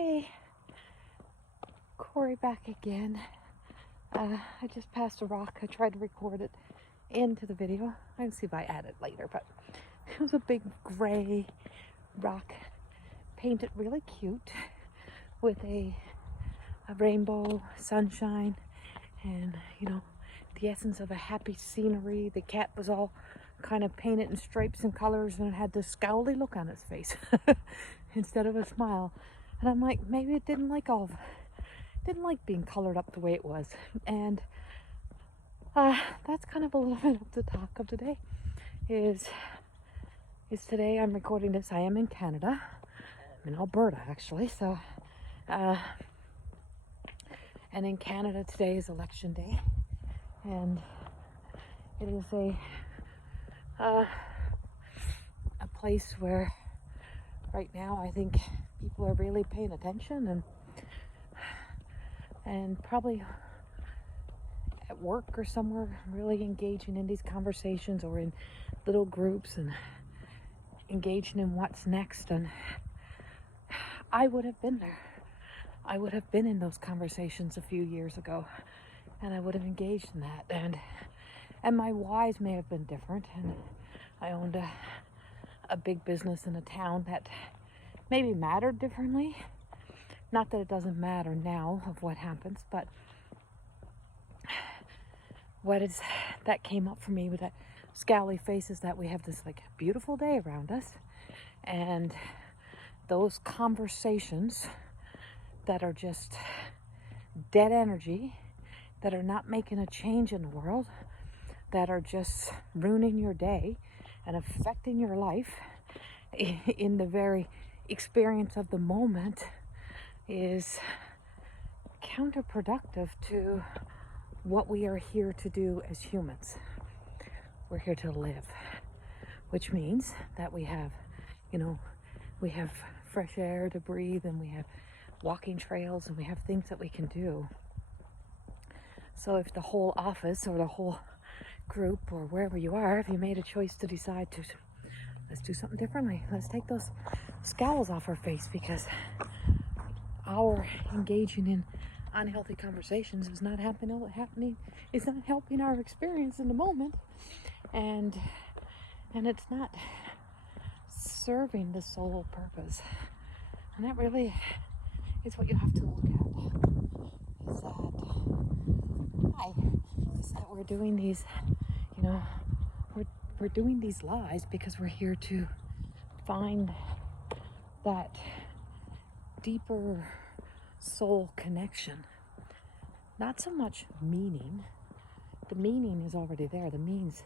Hey, Corey back again. I just passed a rock. I tried to record it into the video. I can see if I add it later, but it was a big gray rock painted really cute with a rainbow, sunshine, and the essence of a happy scenery. The cat was all kind of painted in stripes and colors, and it had this scowly look on its face instead of a smile. And I'm like, maybe it didn't like being colored up the way it was. And that's kind of a little bit of the talk of today. Is today I'm recording this. I am in Canada. I'm in Alberta, actually. So, and in Canada today is election day, and it is a place where right now I think people are really paying attention and probably at work or somewhere really engaging in these conversations or in little groups and engaging in what's next. And I would have been there. I would have been in those conversations a few years ago, and I would have engaged in that. And my whys may have been different, and I owned a big business in a town that maybe mattered differently. Not that it doesn't matter now of what happens, but that came up for me with that scowly face is that we have this like beautiful day around us, and those conversations that are just dead energy, that are not making a change in the world, that are just ruining your day and affecting your life in the very experience of the moment, is counterproductive to what we are here to do as humans. We're here to live, which means that we have fresh air to breathe, and we have walking trails, and we have things that we can do. So if the whole office or the whole group or wherever you are, if you made a choice to decide to let's do something differently, let's take those scowls off our face, because our engaging in unhealthy conversations is not happening. It's not helping our experience in the moment, and it's not serving the soul purpose. And that really is what you have to look at. Is that we're doing these, we're doing these lies because we're here to find that deeper soul connection. Not so much meaning. The meaning is already there. The means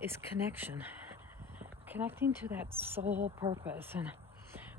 is connection. Connecting to that soul purpose. And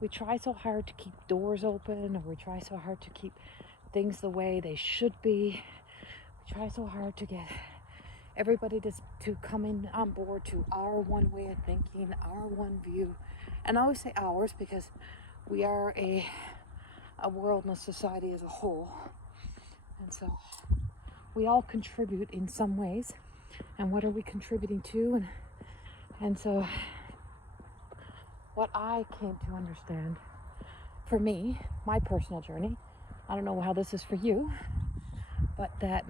we try so hard to keep doors open, or we try so hard to keep things the way they should be. We try so hard to get everybody to come in on board to our one way of thinking, our one view. And I always say ours because we are a world and a society as a whole. And so we all contribute in some ways. And what are we contributing to? And so what I came to understand, for me, my personal journey, I don't know how this is for you, but that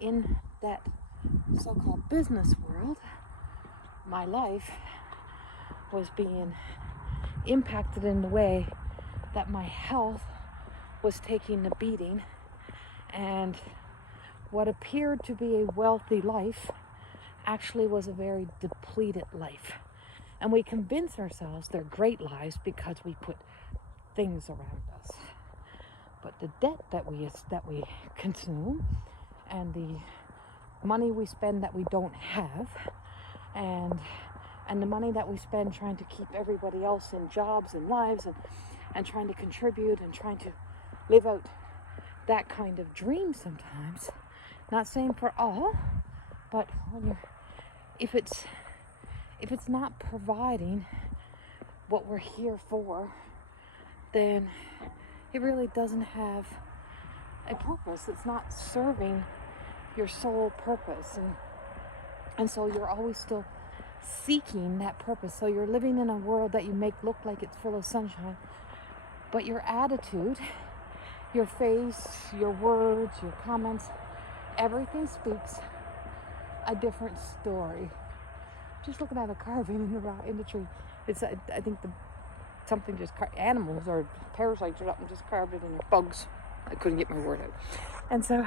in that so-called business world, my life was being impacted in the way that my health was taking a beating, and what appeared to be a wealthy life actually was a very depleted life. And we convince ourselves they're great lives because we put things around us. But the debt that we consume, and the money we spend that we don't have, and the money that we spend trying to keep everybody else in jobs and lives, and trying to contribute and trying to live out that kind of dream sometimes. Not saying for all, but if it's not providing what we're here for, then it really doesn't have a purpose. It's not serving your soul purpose, and so you're always still seeking that purpose. So you're living in a world that you make look like it's full of sunshine, but your attitude, your face, your words, your comments, everything speaks a different story. Just looking at a carving in the tree. It's I think something just animals or parasites or something just carved it in there. Bugs. I couldn't get my word out. And so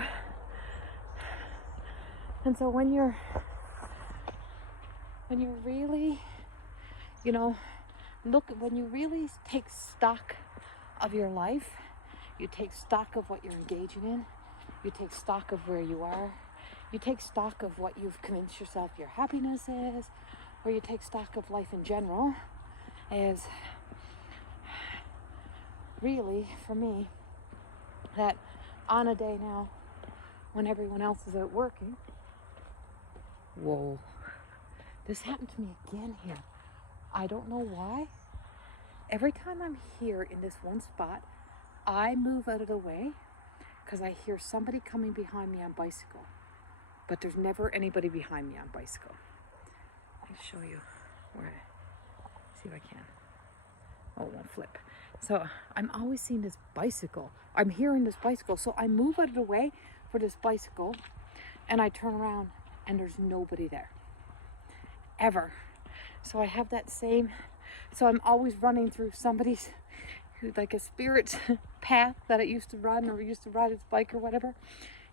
when you're really, when you really take stock of your life, you take stock of what you're engaging in, you take stock of where you are, you take stock of what you've convinced yourself your happiness is, or you take stock of life in general, is really, for me, that on a day now, when everyone else is out working, whoa, this happened to me again here. I don't know why. Every time I'm here in this one spot, I move out of the way because I hear somebody coming behind me on bicycle. But there's never anybody behind me on bicycle. I'll show you where. See if I can. Oh, it won't flip. So I'm always seeing this bicycle. I'm hearing this bicycle. So I move out of the way for this bicycle and I turn around and there's nobody there. Ever. So I have that same, so I'm always running through somebody's, like a spirit's path that it used to run or used to ride its bike or whatever.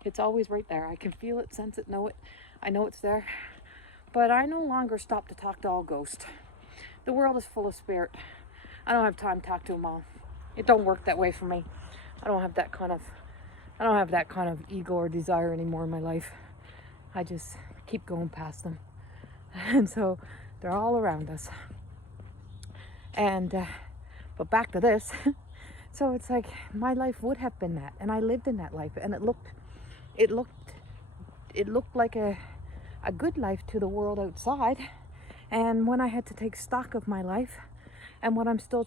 It's always right there. I can feel it, sense it, know it. I know it's there. But I no longer stop to talk to all ghosts. The world is full of spirit. I don't have time to talk to them all. It don't work that way for me. I don't have that kind of ego or desire anymore in my life. I just keep going past them. And so they're all around us. And but back to this. So it's like my life would have been that, and I lived in that life, and it looked like a good life to the world outside. And when I had to take stock of my life and what I'm still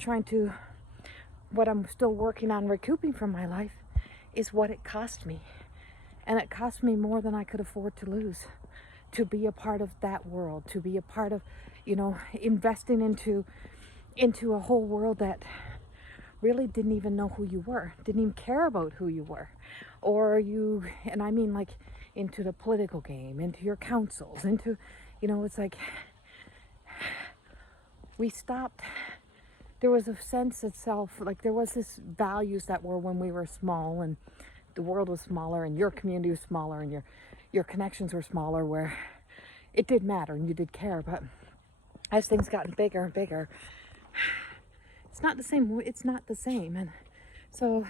working on recouping from my life is what it cost me. And it cost me more than I could afford to lose, to be a part of that world, to be a part of, investing into a whole world that really didn't even know who you were, didn't even care about who you were. And I mean like into the political game, into your councils, into, it's like we stopped. There was a sense itself, like there was this values that were when we were small and the world was smaller and your community was smaller and your connections were smaller, where it did matter and you did care. But as things gotten bigger and bigger, it's not the same. And so,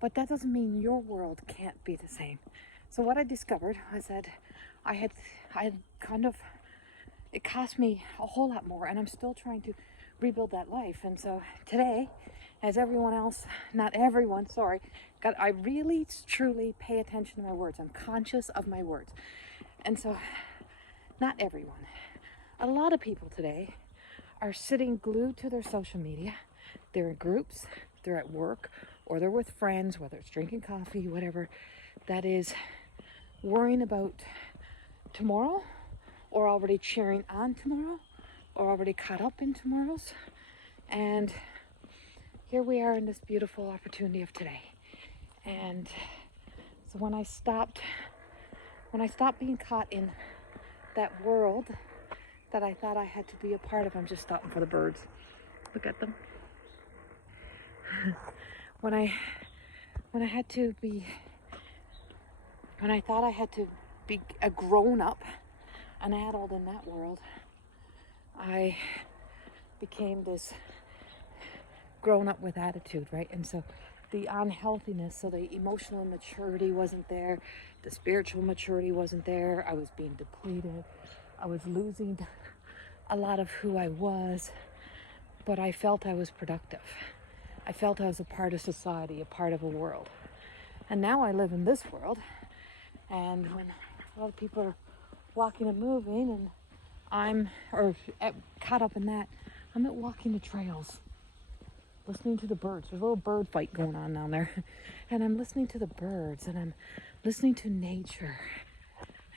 but that doesn't mean your world can't be the same. So what I discovered was that I had kind of, it cost me a whole lot more, and I'm still trying to rebuild that life. And so today, as everyone else, not everyone, sorry, I really truly pay attention to my words. I'm conscious of my words. And so, not everyone. A lot of people today are sitting glued to their social media. They're in groups, they're at work, or they're with friends, whether it's drinking coffee, whatever that is, worrying about tomorrow, or already cheering on tomorrow, or already caught up in tomorrow's. And here we are in this beautiful opportunity of today. And so when I stopped being caught in that world that I thought I had to be a part of, I'm just stopping for the birds. Look at them. When I thought I had to be a grown-up, an adult in that world, I became this grown-up with attitude, right? And so the unhealthiness, so the emotional maturity wasn't there, the spiritual maturity wasn't there, I was being depleted, I was losing a lot of who I was, but I felt I was productive. I felt I was a part of society, a part of a world. And now I live in this world, and when a lot of people are walking and moving, and I'm caught up in that, I'm at walking the trails, listening to the birds. There's a little bird fight going on down there. And I'm listening to the birds, and I'm listening to nature,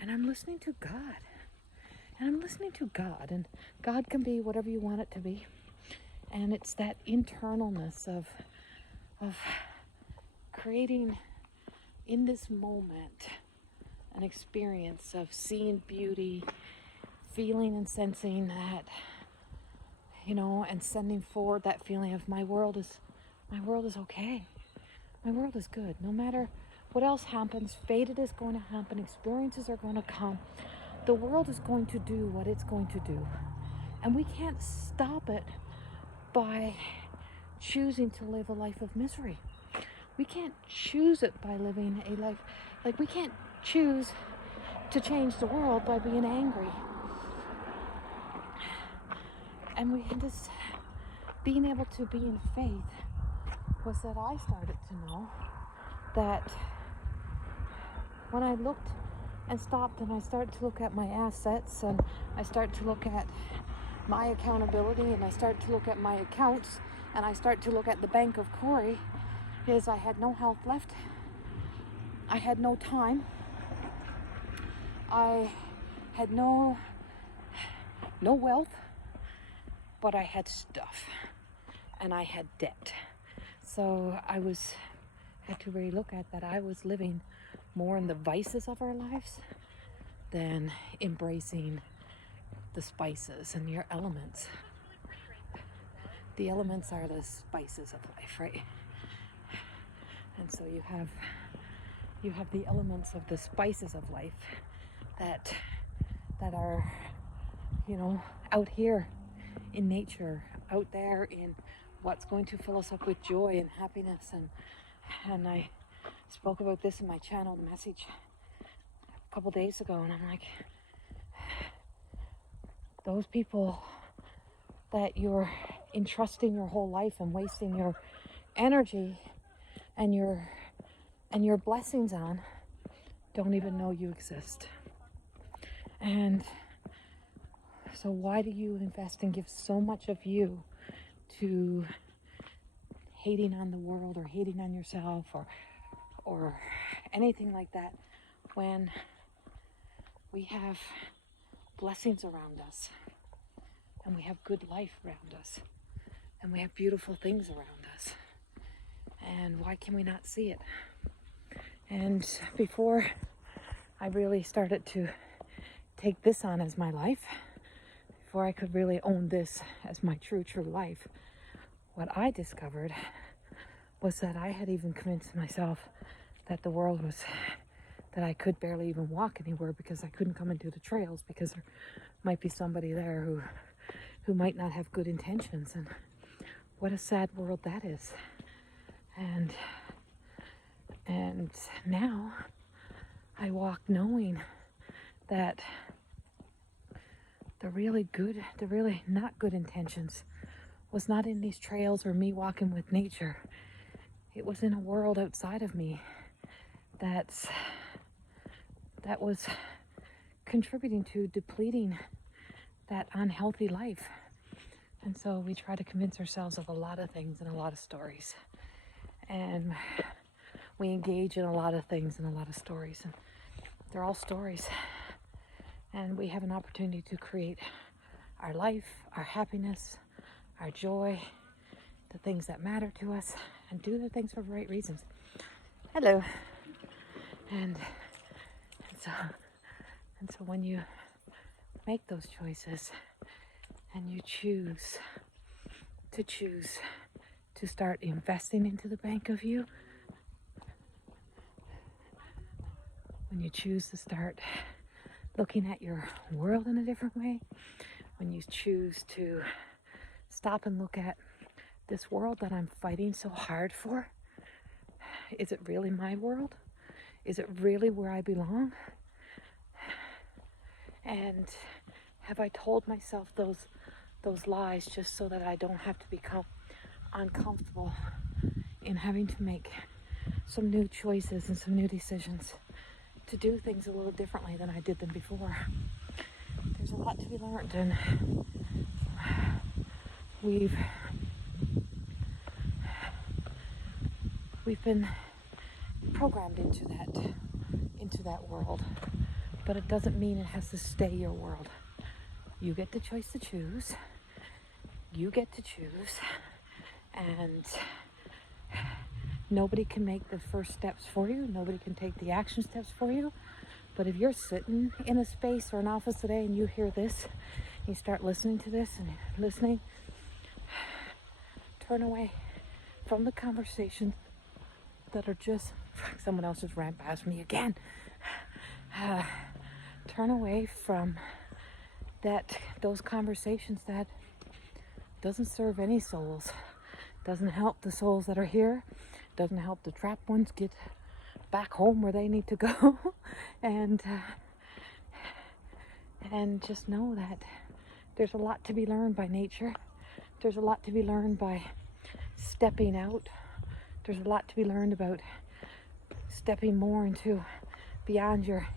and I'm listening to God. And I'm listening to God, and God can be whatever you want it to be. And it's that internalness of creating in this moment an experience of seeing beauty, feeling and sensing that, and sending forward that feeling of my world is okay. My world is good. No matter what else happens, fated is going to happen, experiences are going to come. The world is going to do what it's going to do. And we can't stop it by choosing to live a life of misery. We can't choose it by living a life, like we can't choose to change the world by being angry. And we just being able to be in faith was that I started to know that when I looked and stopped and I started to look at my assets and I started to look at my accountability and I started to look at my accounts and I started to look at the bank of Corey, is I had no health left. I had no time. I had no wealth, but I had stuff and I had debt. So I had to really look at that. I was living more in the vices of our lives than embracing the spices and your elements. The elements are the spices of life, right? And so you have the elements of the spices of life that are, out here in nature, out there in what's going to fill us up with joy and happiness. And I spoke about this in my channel message a couple days ago, and I'm like, those people that you're entrusting your whole life and wasting your energy and your blessings on don't even know you exist. And so why do you invest and give so much of you to hating on the world or hating on yourself or anything like that, when we have blessings around us and we have good life around us and we have beautiful things around us? And why can we not see it? And before I really started to take this on as my life, before I could really own this as my true life, what I discovered was that I had even convinced myself that the world was, that I could barely even walk anywhere because I couldn't come into the trails because there might be somebody there who might not have good intentions. And what a sad world that is. And now I walk knowing that the really not good intentions was not in these trails or me walking with nature. It was in a world outside of me that was contributing to depleting that unhealthy life. And so we try to convince ourselves of a lot of things and a lot of stories. And we engage in a lot of things and a lot of stories. And they're all stories. And we have an opportunity to create our life, our happiness, our joy, the things that matter to us, and do the things for the right reasons. Hello. And so when you make those choices and you choose to start investing into the bank of you, when you choose to start looking at your world in a different way, when you choose to stop and look at this world that I'm fighting so hard for, is it really my world? Is it really where I belong? And have I told myself those lies just so that I don't have to become uncomfortable in having to make some new choices and some new decisions to do things a little differently than I did them before? There's a lot to be learned, and we've been programmed into that world, but it doesn't mean it has to stay your world. You get the choice to choose. You get to choose. And nobody can make the first steps for you. Nobody can take the action steps for you. But if you're sitting in a space or an office today and you hear this, you start listening to this and listening, turn away from the conversations that are just, someone else just ran past me again. Turn away from those conversations that doesn't serve any souls, doesn't help the souls that are here, doesn't help the trapped ones get back home where they need to go. And just know that there's a lot to be learned by nature. There's a lot to be learned by stepping out. There's a lot to be learned about stepping more into beyond your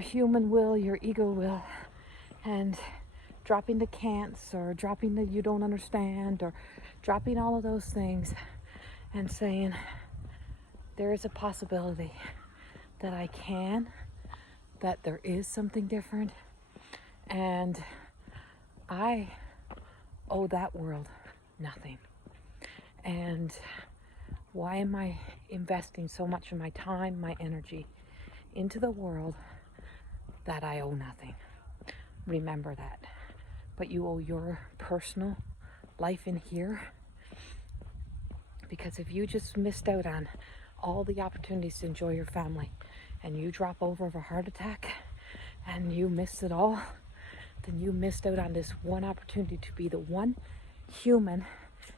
human will, your ego will, and dropping the can'ts or dropping the you don't understand or dropping all of those things and saying there is a possibility that I can, that there is something different, and I owe that world nothing. And why am I investing so much of my time, my energy into the world that I owe nothing? Remember that. But you owe your personal life in here, because if you just missed out on all the opportunities to enjoy your family and you drop over of a heart attack and you missed it all, then you missed out on this one opportunity to be the one human,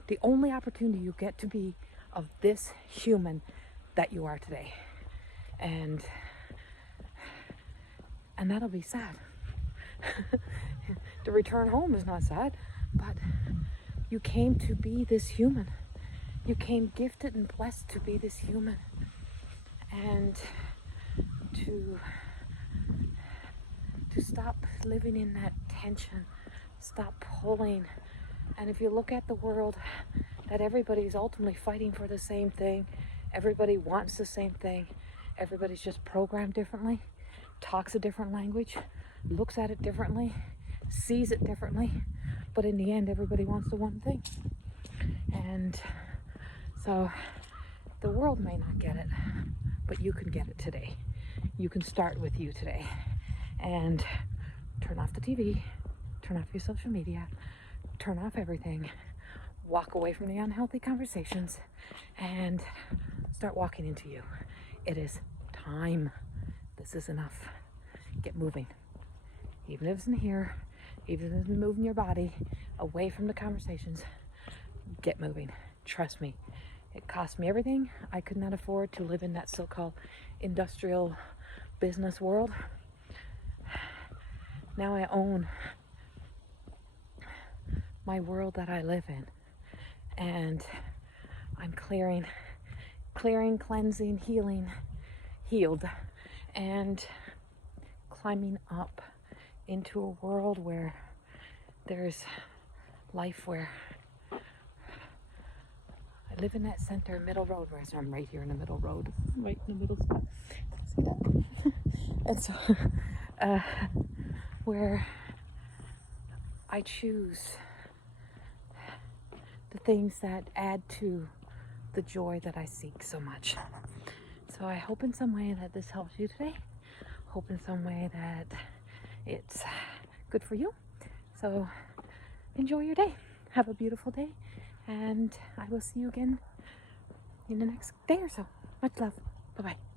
the only opportunity you get to be of this human that you are today. And that'll be sad. The return home is not sad, but you came to be this human. You came gifted and blessed to be this human, and to stop living in that tension, stop pulling. And if you look at the world, that everybody's ultimately fighting for the same thing, everybody wants the same thing, everybody's just programmed differently, talks a different language, looks at it differently, sees it differently, but in the end everybody wants the one thing. And so the world may not get it, but you can get it today. You can start with you today. And turn off the TV, turn off your social media, turn off everything, walk away from the unhealthy conversations, and start walking into you. It is time. This is enough. Get moving. Even if it's in here, even if it's moving your body away from the conversations, get moving. Trust me. It cost me everything. I could not afford to live in that so-called industrial business world. Now I own my world that I live in. And I'm clearing, cleansing, healed, and climbing up into a world where there's life, where I live in that center middle road, where I'm right here in the middle road, right in the middle spot. See that? And so, where I choose the things that add to the joy that I seek so much. So I hope in some way that this helps you today. Hope in some way that it's good for you. So enjoy your day. Have a beautiful day. And I will see you again in the next day or so. Much love. Bye-bye.